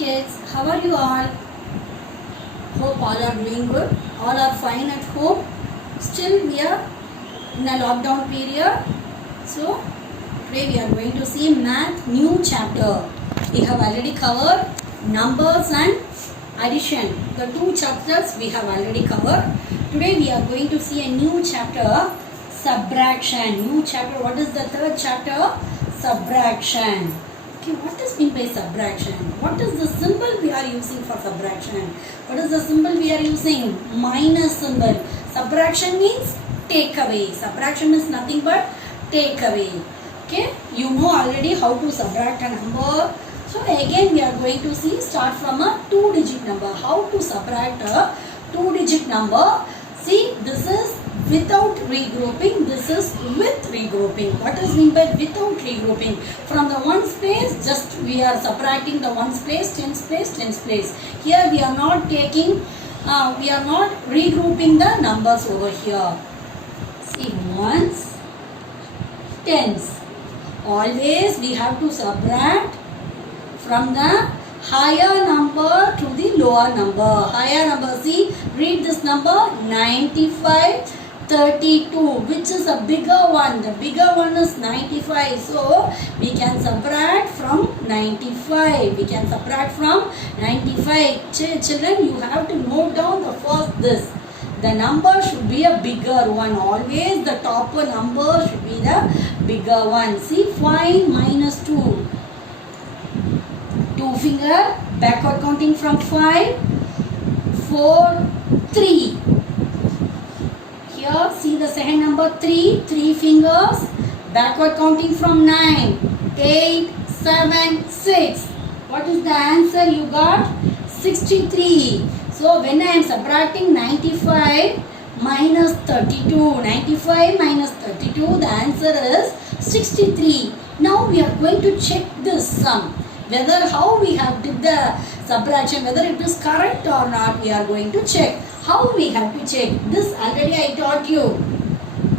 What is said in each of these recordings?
kids, how are you all? Hope all are doing good. All are fine at home. Still we are in a lockdown period. So today we are going to see math new chapter. We have already covered numbers and addition. The two chapters we have already covered. Today we are going to see a new chapter, subtraction. New chapter. What is the third chapter? Subtraction. Okay, what does mean by subtraction? What is the symbol we are using for subtraction? What is the symbol we are using? Minus symbol. Subtraction means take away. Subtraction is nothing but take away. Okay, you know already how to subtract a number. So again we are going to see, start from a 2-digit number. How to subtract a 2-digit number. See, this is without regrouping, this is with regrouping. What does mean by without regrouping? From the ones place, just we are subtracting the ones place, tens place, tens place. Here we are not taking, we are not regrouping the numbers over here. See, ones, tens. Always we have to subtract from the higher number to the lower number. Higher number, see, read this number, 95, 32, which is a bigger one. The bigger one is 95. So, we can subtract from 95. We can subtract from 95. Children, you have to note down the first this. The number should be a bigger one. Always the topper number should be the bigger one. See, 5 minus 2. 2 finger, backward counting from 5, 4, 3. Here, see the second number 3, 3 fingers, backward counting from 9, 8, 7, 6. What is the answer you got? 63. So, when I am subtracting 95 minus 32, 95 minus 32, the answer is 63. Now, we are going to check this sum. Whether how we have did the subtraction, whether it is correct or not, we are going to check. How we have to check? This already I taught you.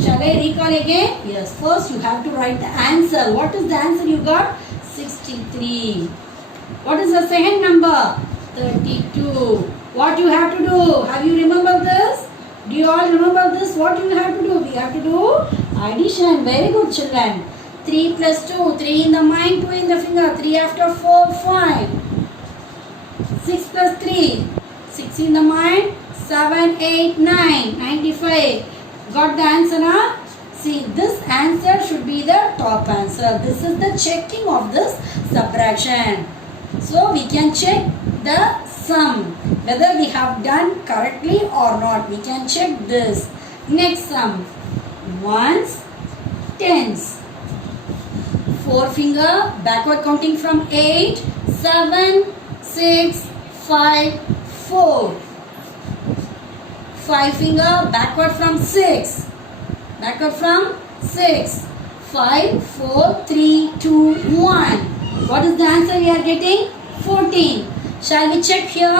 Shall I recall again? Yes. First you have to write the answer. What is the answer you got? 63. What is the second number? 32. What you have to do? Have you remembered this? Do you all remember this? What you have to do? We have to do addition. Very good, children. 3 plus 2, 3 in the mind, 2 in the finger, 3 after 4, 5. 6 plus 3, 6 in the mind, 7, 8, 9, 95. Got the answer, huh? See, this answer should be the top answer. This is the checking of this subtraction. So, we can check the sum. Whether we have done correctly or not. We can check this. Next sum. Ones, tens. 4 finger, backward counting from 8, 7, 6, 5, 4. 5 finger, backward from 6. Backward from 6. 5, 4, 3, 2, 1. What is the answer we are getting? 14. Shall we check here?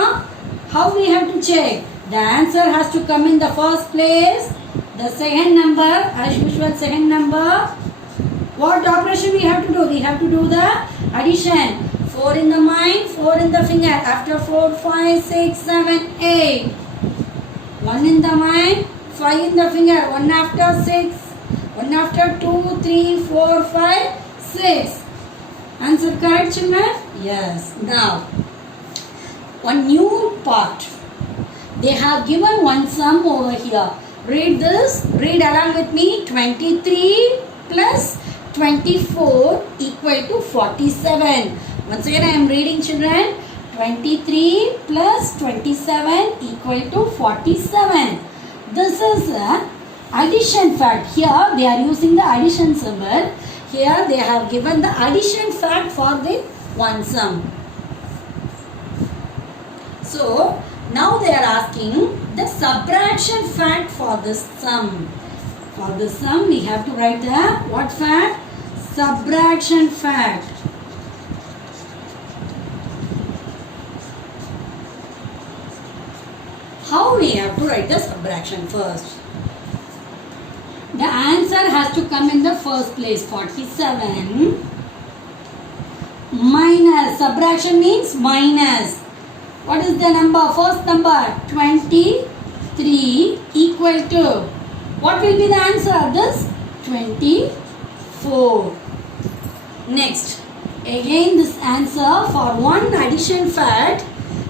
How we have to check? The answer has to come in the first place. The second number, as usual, second number. What operation we have to do? We have to do the addition. 4 in the mind, 4 in the finger. After 4, 5, 6, 7, 8. 1 in the mind, 5 in the finger. 1 after 6. 1 after 2, 3, 4, 5, 6. Answer correct, children? Yes. Now, one new part. They have given one sum over here. Read this. Read along with me. 23 plus 24 equal to 47. Once again I am reading, children. 23 plus 27 equal to 47. This is an addition fact. Here they are using the addition symbol. Here they have given the addition fact for the one sum. So now they are asking the subtraction fact for this sum. For this sum we have to write the what fact? Subtraction fact. How we have to write the subtraction first? The answer has to come in the first place. 47 minus. Subtraction means minus. What is the number? First number 23 equal to. What will be the answer? This 24. Next. Again this answer for one addition fact.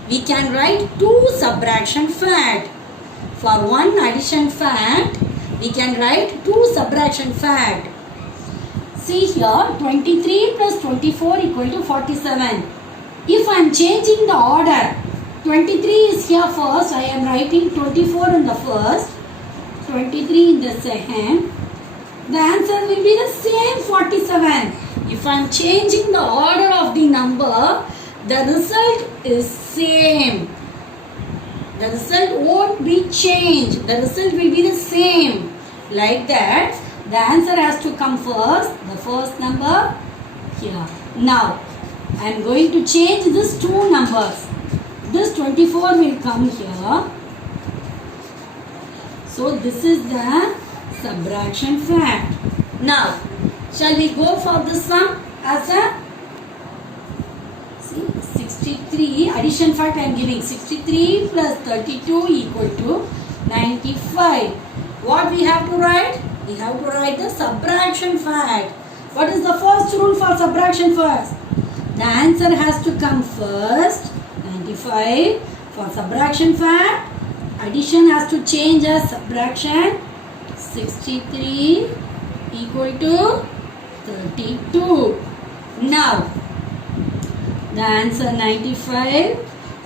We can write two subtraction fact. For one addition fact, we can write two subtraction fact. See here, 23 plus 24 equal to 47. If I am changing the order, 23 is here first, I am writing 24 in the first, 23 in the second. The answer will be the same 47. If I am changing the order of the number, the result is same. The result won't be changed. The result will be the same. Like that, the answer has to come first. The first number here. Now, I am going to change these two numbers. This 24 will come here. So, this is the subtraction fact. Now, shall we go for the sum as a 63 addition fact I am giving. 63 plus 32 equal to 95. What we have to write? We have to write the subtraction fact. What is the first rule for subtraction first? The answer has to come first. 95. For subtraction fact, addition has to change as subtraction. 63 equal to 32. Now, the answer 95.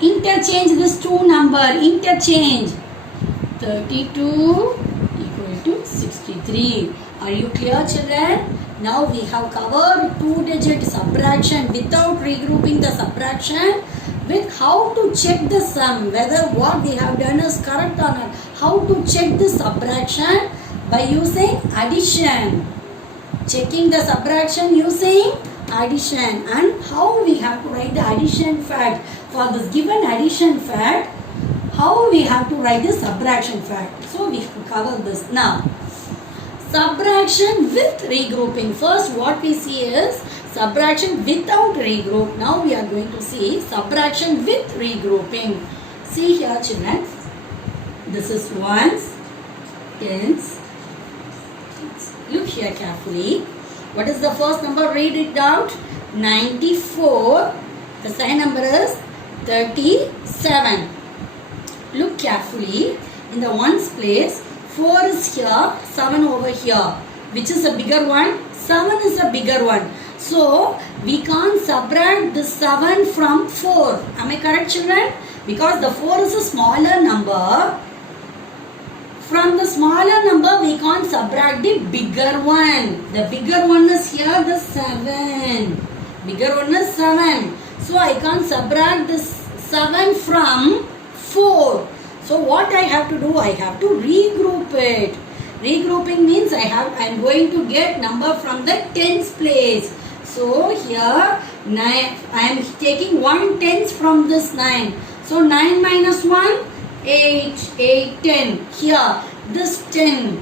Interchange this two number. Interchange. 32 equal to 63. Are you clear, children? Now we have covered two-digit subtraction without regrouping the subtraction with how to check the sum, whether what we have done is correct or not. How to check the subtraction by using addition. Checking the subtraction using addition, and how we have to write the addition fact. For this given addition fact, how we have to write the subtraction fact. So we have covered this. Now, subtraction with regrouping. First what we see is subtraction without regroup. Now we are going to see subtraction with regrouping. See here, children. This is ones, tens. Look here carefully. What is the first number? Read it out. 94. The sign number is 37. Look carefully. In the ones place, 4 is here, 7 over here. Which is a bigger one? 7 is a bigger one. So, we can't subtract the 7 from 4. Am I correct, children? Because the 4 is a smaller number. From the smaller number, we can't subtract the bigger one. The bigger one is here, the 7. Bigger one is 7. So, I can't subtract this 7 from 4. So, what I have to do? I have to regroup it. Regrouping means I am going to get number from the tens place. So, here, 9, I am taking 1 tens from this 9. So, 9 minus 1. 8, 8, 10. Here, this 10.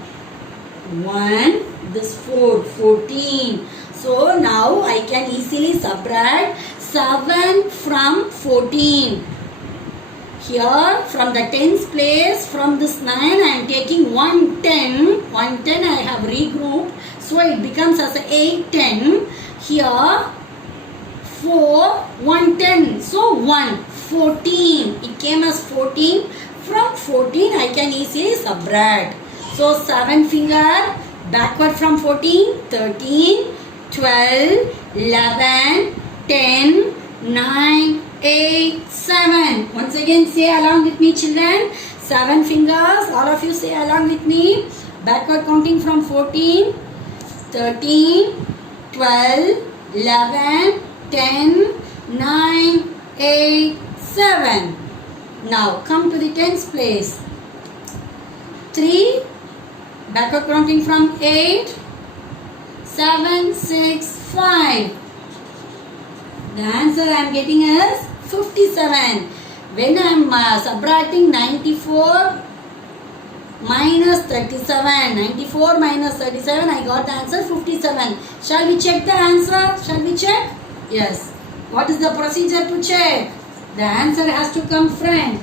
1, this 4, 14. So, now I can easily subtract 7 from 14. Here, from the tens place, from this 9, I am taking 1 10. 1 10 I have regrouped. So, it becomes as 8 10. Here, 4, 1 10. So, 1, 14. It came as 14. From 14, I can easily subtract. So, 7 finger, backward from 14, 13, 12, 11, 10, 9, 8, 7. Once again, say along with me, children. 7 fingers. All of you say along with me. Backward counting from 14, 13, 12, 11, 10, 9, 8, 7. Now come to the tens place. 3, backward counting from 8, 7, 6, 5. The answer I am getting is 57. When I am subtracting 94 minus 37, 94 minus 37, I got the answer 57. Shall we check the answer? Shall we check? Yes. What is the procedure to check? The answer has to come front.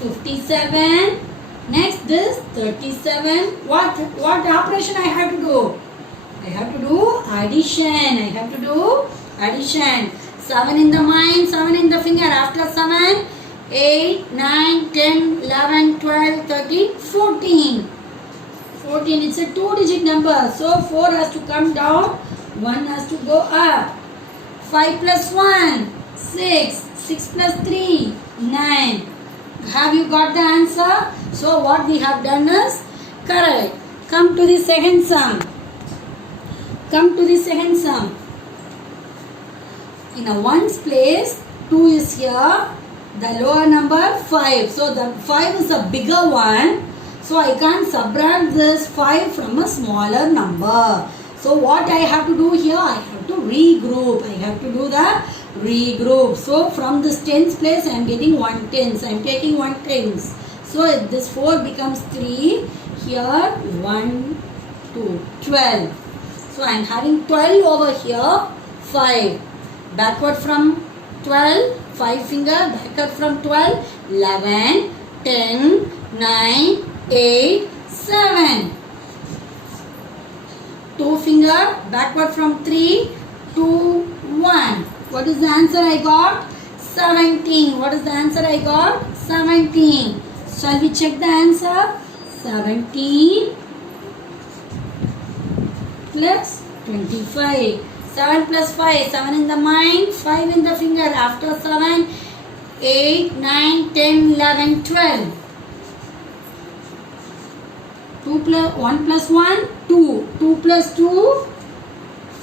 57. Next this 37. What operation I have to do? I have to do addition. 7 in the mind, 7 in the finger. After 7, 8, 9, 10, 11, 12, 13, 14. 14, it's a 2-digit number. So 4 has to come down, 1 has to go up. 5 plus 1, 6. 6 plus 3, 9. Have you got the answer? So what we have done is correct. Come to the second sum. In a ones place, 2 is here. The lower number 5. So the 5 is a bigger one. So I can't subtract this 5 from a smaller number. So what I have to do here? I have to regroup. So from this tens place I am getting 1 tens. I am taking 1 tens. So this 4 becomes 3. Here 1, 2, 12. So I am having 12 over here. 5. Backward from 12. 5 finger. Backward from 12. 11, 10, 9, 8, 7. 2 finger. Backward from 3, 2, 1. What is the answer I got? 17. What is the answer I got? 17. Shall we check the answer? 17 plus 25. 7 plus 5. 7 in the mind, 5 in the finger. After 7, 8, 9, 10, 11, 12. 1 plus 1, 2. 2 plus 2,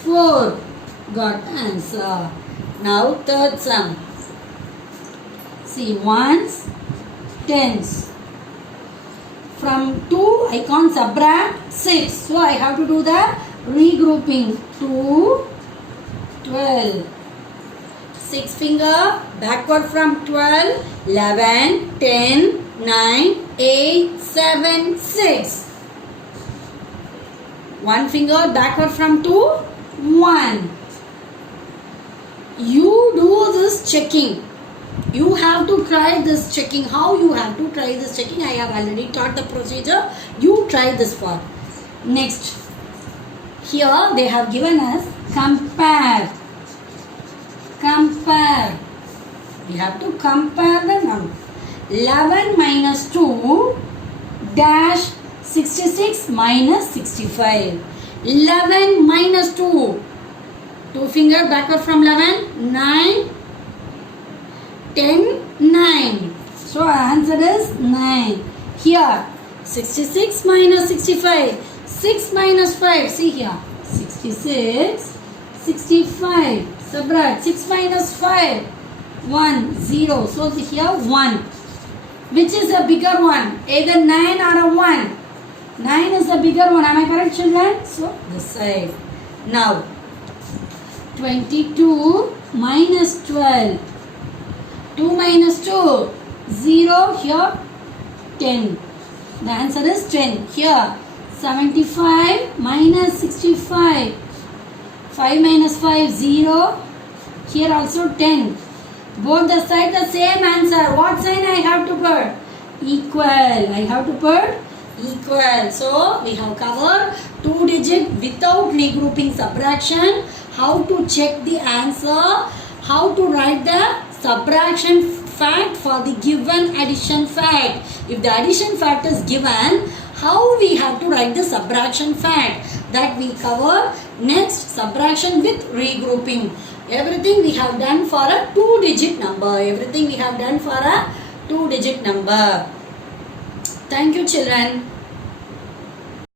4. Got the answer. Now third sum. See, ones, tens. From 2 I can't subtract 6. So I have to do the regrouping. 2, 12. 6 finger. Backward from 12. 11, 10, 9, 8, 7, 6. 1 finger. Backward from 2. 1. You do this checking. You have to try this checking. How you have to try this checking? I have already taught the procedure. You try this part. Next. Here they have given us compare. We have to compare the number. 11 minus 2 dash 66 minus 65. 11 minus 2. 2 finger backward from 11. 9, 10, 9. So our answer is 9. Here 66 minus 65. 6 minus 5. See here. 66, 65. Subtract. 6 minus 5. 1, 0. So here 1. Which is a bigger one? Either 9 or a 1. 9 is the bigger one. Am I correct, children? So this side. Now 22 minus 12. 2 minus 2. 0. Here 10. The answer is 10. Here 75 minus 65. 5 minus 5. 0. Here also 10. Both the side the same answer. What sign I have to put? Equal. I have to put equal. So we have covered 2 digit without regrouping subtraction. How to check the answer. How to write the subtraction fact for the given addition fact. If the addition fact is given, how we have to write the subtraction fact. That we cover. Next, subtraction with regrouping. Everything we have done for a 2 digit number. Thank you, children.